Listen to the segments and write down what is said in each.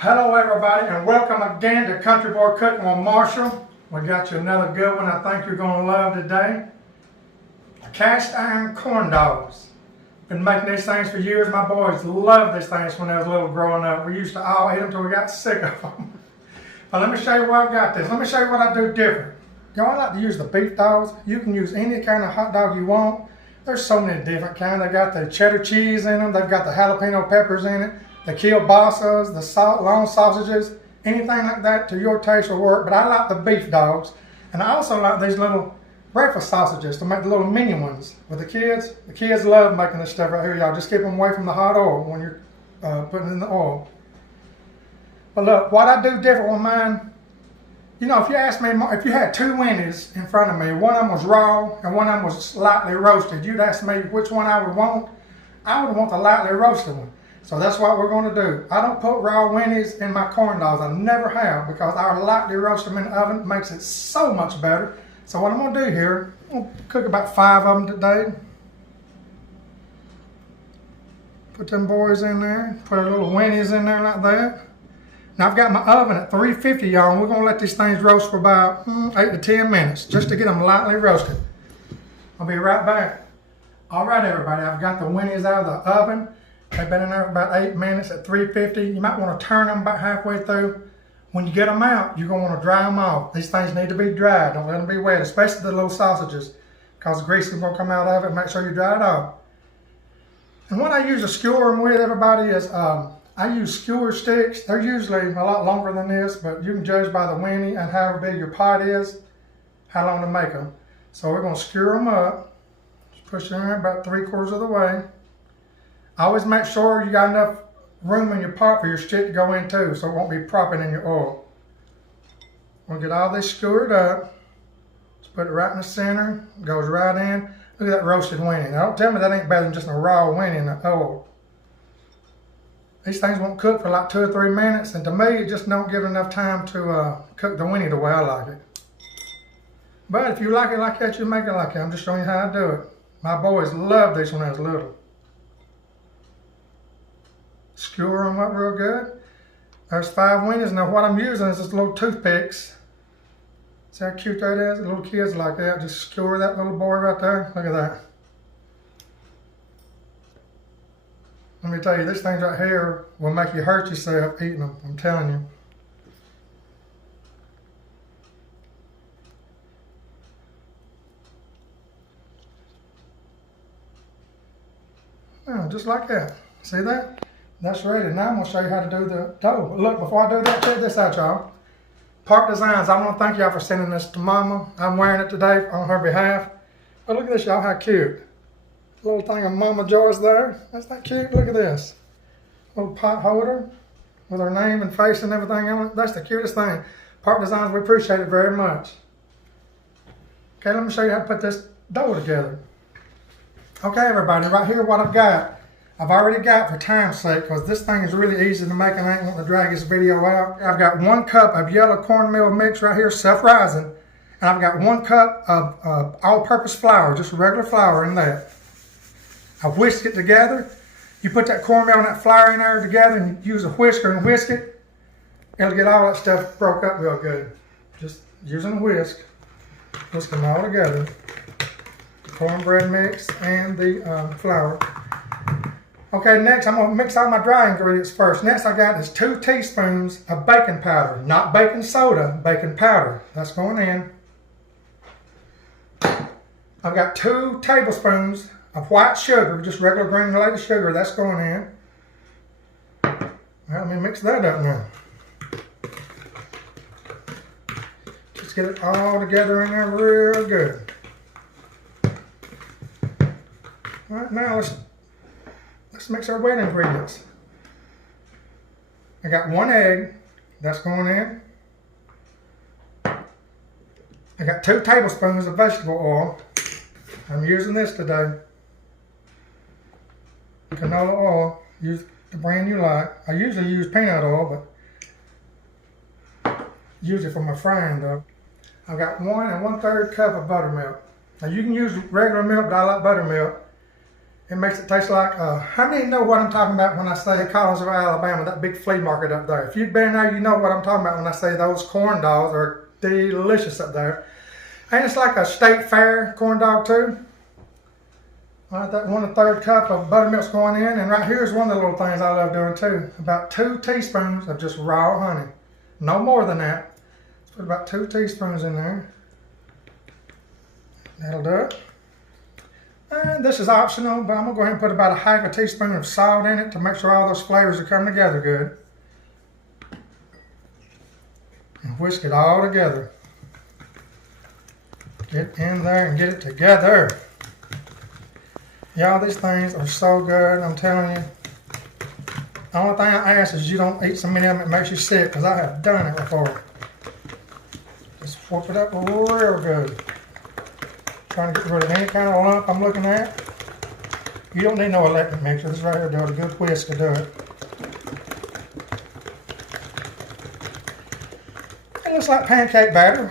Hello everybody, and welcome again to Country Boy Cooking with Marshall. We got you another good one I think you're going to love today. Cast iron corn dogs. Been making these things for years. My boys loved these things when they was little growing up. We used to all eat them until we got sick of them. But let me show you where I've got this. Let me show you what I do different. Y'all like to use the beef dogs. You can use any kind of hot dog you want. There's so many different kinds. They got the cheddar cheese in them. They've got the jalapeno peppers in it. The kielbasas, the long sausages, anything like that to your taste will work. But I like the beef dogs. And I also like these little breakfast sausages to make the little mini ones. With the kids love making this stuff right here, y'all. Just keep them away from the hot oil when you're putting it in the oil. But look, what I do different with mine, you know, if you ask me, if you had two Winnies in front of me, one of them was raw and one of them was slightly roasted, you'd ask me which one I would want. I would want the lightly roasted one. So that's what we're going to do. I don't put raw Winnies in my corn dogs. I never have, because our lightly roast them in the oven makes it so much better. So what I'm going to do here, I'm going to cook about 5 of them today. Put them boys in there. Put our little Winnies in there like that. Now I've got my oven at 350, y'all, and we're going to let these things roast for about 8 to 10 minutes, just to get them lightly roasted. I'll be right back. All right, everybody, I've got the Winnies out of the oven. They've been in there for about 8 minutes at 350. You might want to turn them about halfway through. When you get them out, you're going to want to dry them off. These things need to be dry. Don't let them be wet, especially the little sausages, because the grease is going to come out of it. Make sure you dry it off. And what I use to skewer them with, everybody, is I use skewer sticks. They're usually a lot longer than this, but you can judge by the Winnie and however big your pot is, how long to make them. So we're going to skewer them up. Just push them in about 3/4 of the way. Always make sure you got enough room in your pot for your stick to go in too, so it won't be propping in your oil. We'll get all this skewered up. Just put it right in the center. Goes right in. Look at that roasted Winnie. Now don't tell me that ain't better than just a raw Winnie in the oil. These things won't cook for like 2 or 3 minutes, and to me it just don't give enough time to cook the Winnie the way I like it. But if you like it like that, you make it like that. I'm just showing you how I do it. My boys loved this when I was little. Skewer them up real good. There's 5 Winnies. Now what I'm using is just little toothpicks. See how cute that is? The little kids like that. Just skewer that little boy right there. Look at that. Let me tell you, these things right here will make you hurt yourself eating them. I'm telling you. Oh, just like that. See that? That's ready. Now I'm going to show you how to do the dough. But look, before I do that, check this out, y'all. Park Designs, I want to thank y'all for sending this to Mama. I'm wearing it today on her behalf. But look at this, y'all, how cute. Little thing of Mama Joyce there. That's that cute. Look at this. Little pot holder with her name and face and everything on it. That's the cutest thing. Park Designs, we appreciate it very much. Okay, let me show you how to put this dough together. Okay, everybody, right here what I've got. I've already got, for time's sake, because this thing is really easy to make and I ain't wanting to drag this video out. I've got 1 cup of yellow cornmeal mix right here, self-rising. And I've got 1 cup of all-purpose flour, just regular flour in there. I whisk it together. You put that cornmeal and that flour in there together and use a whisker and whisk it. It'll get all that stuff broke up real good. Just using a whisk. Whisk them all together. The cornbread mix and the flour. Okay, next I'm going to mix all my dry ingredients first. Next I got is 2 teaspoons of baking powder. Not baking soda, baking powder. That's going in. I've got 2 tablespoons of white sugar, just regular granulated sugar. That's going in. All right, let me mix that up now. Just get it all together in there real good. All right, now let's mix our wet ingredients. I got 1 egg, that's going in. I got 2 tablespoons of vegetable oil. I'm using this today. Canola oil, use the brand you like. I usually use peanut oil, but use it for my frying though. I've got 1 1/3 cup of buttermilk. Now you can use regular milk, but I like buttermilk. It makes it taste like, how many know what I'm talking about when I say Collinsville, Alabama, that big flea market up there? If you've been there, you know what I'm talking about when I say those corn dogs are delicious up there. And it's like a state fair corn dog too. All right, that 1/3 cup of buttermilk's going in. And right here's one of the little things I love doing too. About 2 teaspoons of just raw honey. No more than that. Let's put about 2 teaspoons in there. That'll do it. And this is optional, but I'm going to go ahead and put about 1/2 teaspoon of salt in it to make sure all those flavors are coming together good. And whisk it all together. Get in there and get it together. Y'all, these things are so good, I'm telling you. The only thing I ask is you don't eat so many of them, it makes you sick, because I have done it before. Just whoop it up real good. Trying to get rid of any kind of lump I'm looking at. You don't need no electric mixer. This right here does a good whisk to do it. It looks like pancake batter.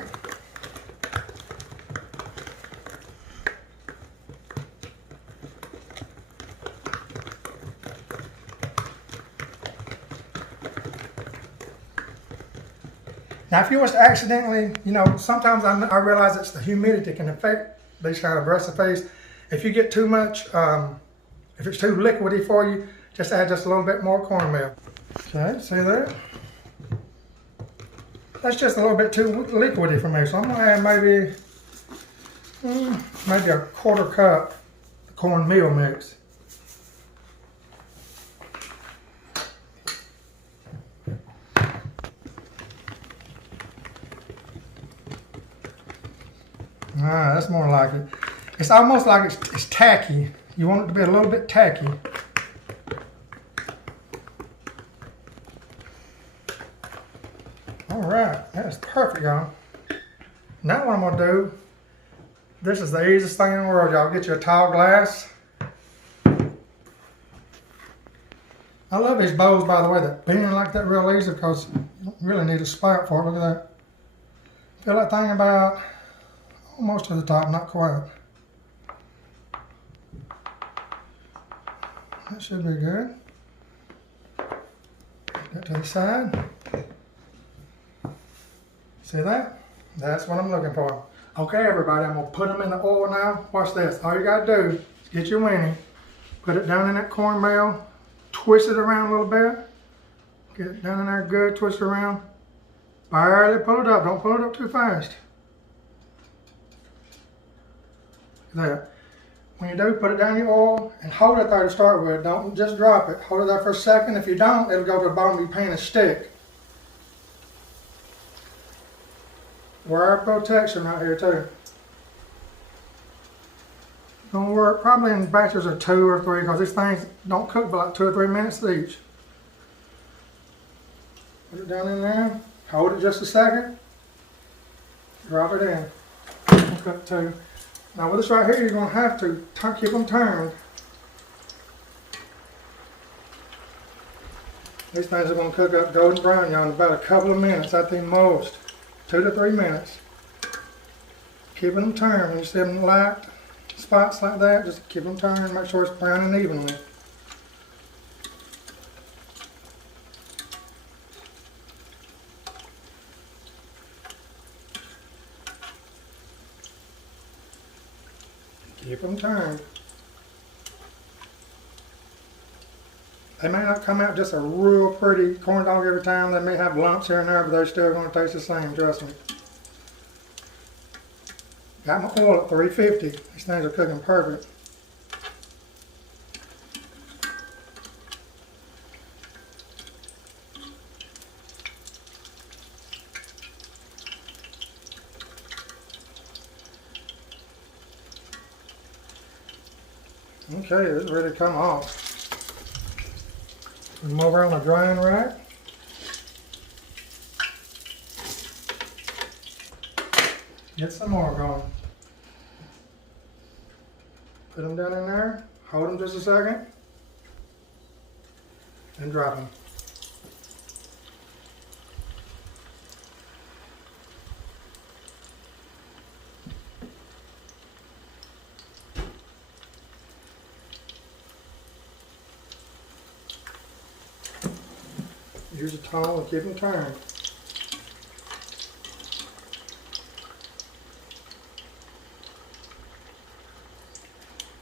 Now, if you was to accidentally, you know, sometimes I realize it's the humidity can affect these kind of recipes. If you get too much, if it's too liquidy for you, just add just a little bit more cornmeal. Okay, see that? That's just a little bit too liquidy for me, so I'm gonna add maybe a 1/4 cup cornmeal mix. Ah, that's more like it. It's almost like it's tacky. You want it to be a little bit tacky. All right, that's perfect, y'all. Now what I'm gonna do, this is the easiest thing in the world, y'all. Get you a tall glass. I love these bowls, by the way, that bend like that real easy because you don't really need a spout for it. Look at that. Feel that thing about almost to the top, not quite. That should be good. Put that to the side. See that? That's what I'm looking for. Okay, everybody, I'm gonna put them in the oil now. Watch this. All you gotta do is get your weenie, put it down in that cornmeal, twist it around a little bit, get it down in there good, twist it around. Barely pull it up. Don't pull it up too fast. There. When you do, put it down in your oil and hold it there to start with. Don't just drop it. Hold it there for a second. If you don't, it'll go to the bottom of your pan and stick. Wire protection right here too. Gonna work probably in batches of 2 or 3 because these things don't cook for like 2 or 3 minutes each. Put it down in there. Hold it just a second. Drop it in. Cook 2. Now with this right here, you're going to have to keep them turned. These things are going to cook up golden brown, y'all, in about a couple of minutes at the most. 2 to 3 minutes. Keeping them turned. When you see them light spots like that, just keep them turned. Make sure it's browning evenly. Keep them turned. They may not come out just a real pretty corn dog every time. They may have lumps here and there, but they're still going to taste the same, trust me. Got my oil at 350. These things are cooking perfect. Okay, it's ready to come off. Put them over on a drying rack. Get some more going. Put them down in there, hold them just a second, and drop them. Use a towel and keep them turned.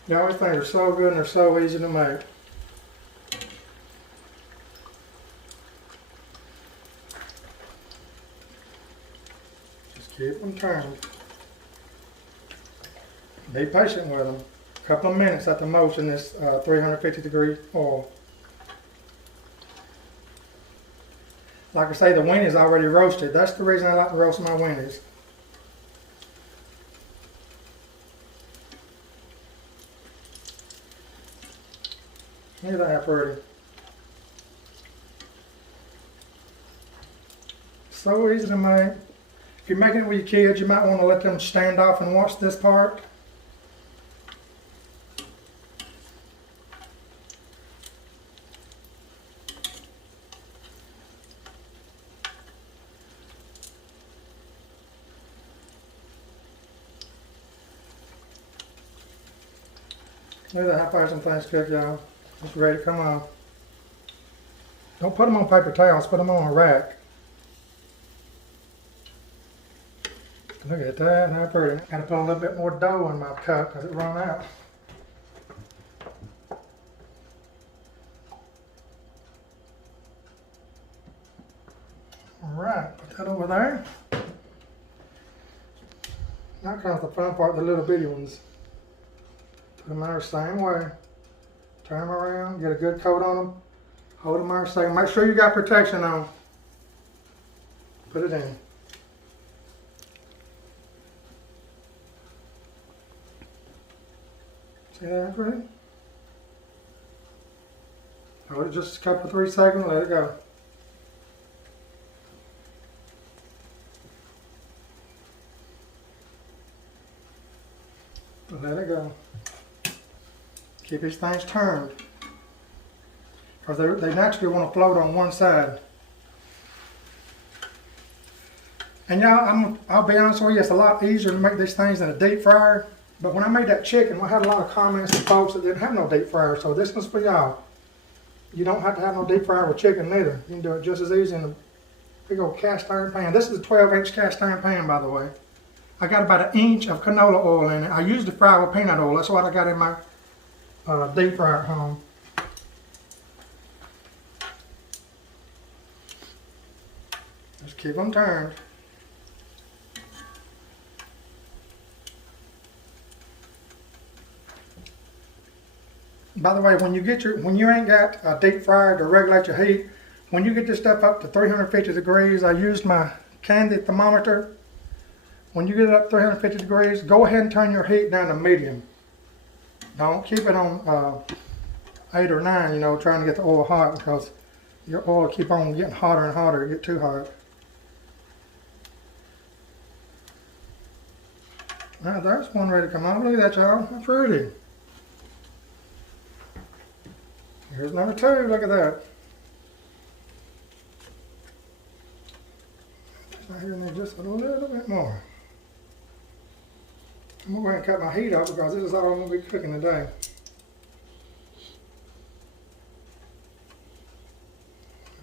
You always think they're so good and they're so easy to make. Just keep them turned. Be patient with them. A couple of minutes at the most in this 350-degree oil. Like I say, the weenie is already roasted. That's the reason I like to roast my weenies. Look at that, how pretty. So easy to make. If you're making it with your kids, you might want to let them stand off and watch this part. Look at that, how fast some things cook, y'all. It's ready to come on. Don't put them on paper towels, put them on a rack. Look at that, how pretty. Gotta put a little bit more dough in my cup because it run out. Alright, put that over there. Now comes the fun part, the little bitty ones. Put them there the same way. Turn them around, get a good coat on them. Hold them there a second. Make sure you got protection on. Put it in. See that, pretty? Hold it just a couple, 3 seconds, let it go. Let it go. Keep these things turned. Because they naturally want to float on one side. And y'all, I'll be honest with you, it's a lot easier to make these things in a deep fryer. But when I made that chicken, I had a lot of comments from folks that didn't have no deep fryer. So this one's for y'all. You don't have to have no deep fryer with chicken neither. You can do it just as easy in a big old cast iron pan. This is a 12-inch cast iron pan, by the way. I got about 1 inch of canola oil in it. I used to fry with peanut oil. That's what I got in my deep fryer at home. Just keep them turned. By the way, when you ain't got a deep fryer to regulate your heat, when you get this stuff up to 350 degrees, I used my candy thermometer. When you get it up to 350 degrees, go ahead and turn your heat down to medium. Don't keep it on 8 or 9, you know, trying to get the oil hot, because your oil keep on getting hotter and hotter. It get too hot. Now there's one ready to come on. Look at that, y'all. How pretty. Here's number 2. Look at that. I hear need just a little bit more. I'm going to go ahead and cut my heat off because this is all I'm going to be cooking today.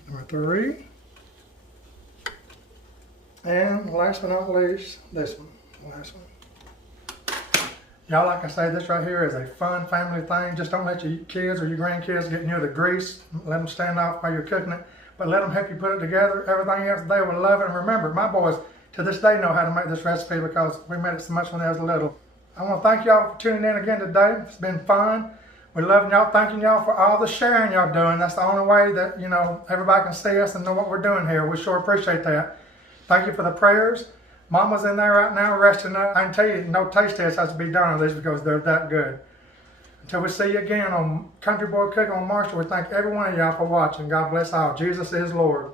Number 3. And last but not least, this one. The last one. Y'all, like I say, this right here is a fun family thing. Just don't let your kids or your grandkids get near the grease. Let them stand off while you're cooking it. But let them help you put it together. Everything else they will love it. And remember, my boys to this day know how to make this recipe because we made it so much when they was little. I want to thank y'all for tuning in again today. It's been fun. We love y'all. Thanking y'all for all the sharing y'all doing. That's the only way that, you know, everybody can see us and know what we're doing here. We sure appreciate that. Thank you for the prayers. Mama's in there right now resting up. I can tell you, no taste test has to be done on these because they're that good. Until we see you again on Country Boy Cooking on Marshall, we thank every one of y'all for watching. God bless all. Jesus is Lord.